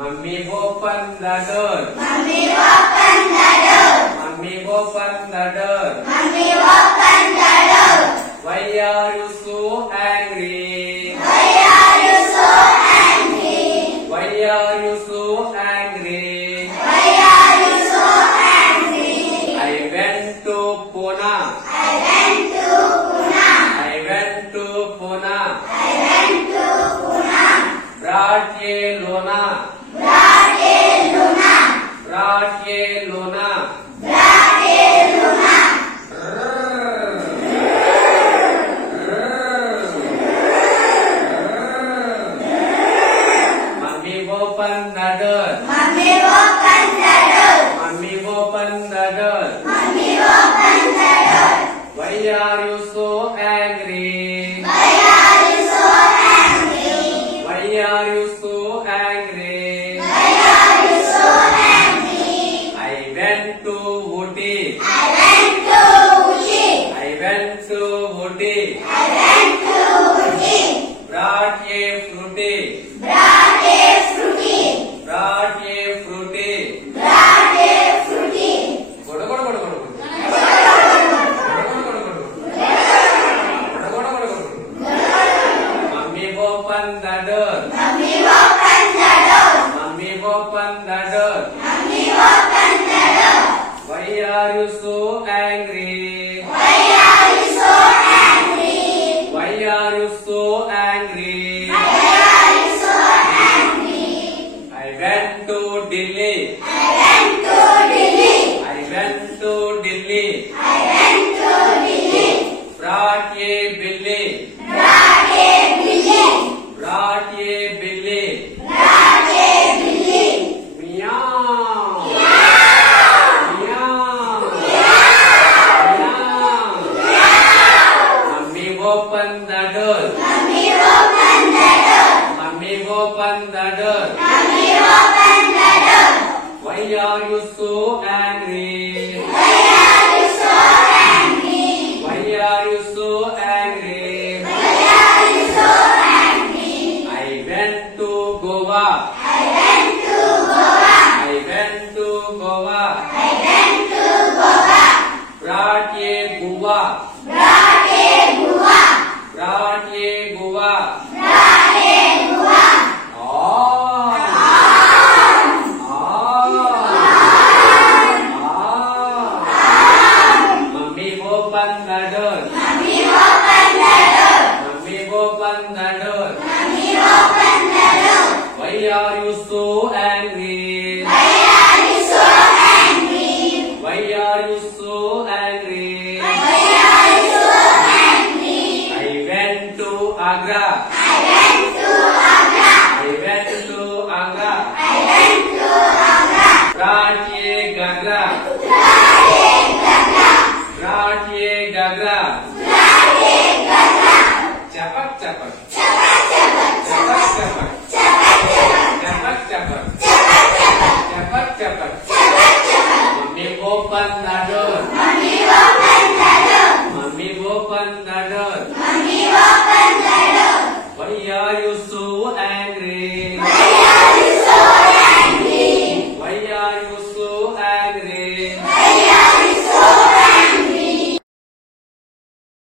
Mummy open the door. Mummy open the door. Mummy open the door. Mummy open the door. Why are you so angry? Why are you so angry? Why are you so angry? Why are you so angry? I went to Pune. I went to Pune. I went to Pune. I went to Pune. Brought a Luna. Brought a Luna. Brought a Luna. Brought a Luna. Mummy open the door. Mummy open the door. Mummy open the door. Mummy open the door. Why are you so angry? Why are you so angry? Why are you so angry? Why are you so angry? I went to Ooty. I went to Uchi. I went to Ooty. I went to Uchi. Brought a fruity. Brought a fruity. Brought a fruity. Brought a fruity. Godu godu godu godu. Mummy open the door. Mummy open the door. Mummy open the door. Mummy open the door. Why are you so angry? Why are you so angry? Why are you so angry? Why are you so angry? I went to Delhi. I went to Delhi. I went to Delhi. I went to Delhi. Brought a Billy. Brought a Billy. Brought a Billy. Brought a Billy. Meow. Meow. Meow. Mummy open the door. Mummy open the door. Mummy open the door. Mummy open the door. Why are you so angry? Why are you so angry? Why are you so angry? Why are you so angry? I went to Goa. I went to Goa. I went to Goa. I went to Goa. Brought a Goa. Brought a Goa. Brought a Goa. Brought a Goa. Ah. Mummy open the door. Mummy open the door. Mummy open the door. Mummy open the door. Why are you so angry? Why are you so angry? Why are you so angry? Why are you so angry? I went to Agra. I went to Agra. I went to Agra. I went to Agra. Brought a Gagra. Brought a Gagra. Brought a Gagra. Brought a Gagra. Chapak chapak. Chapak chapak. Chapak chapak. Chapak chapak. Chapak chapak. Chapak chapak. Chapak chapak. Chapak chapak. Mummy open the door. Mummy open the door. Mummy open the door. Mummy open the door. Why are you so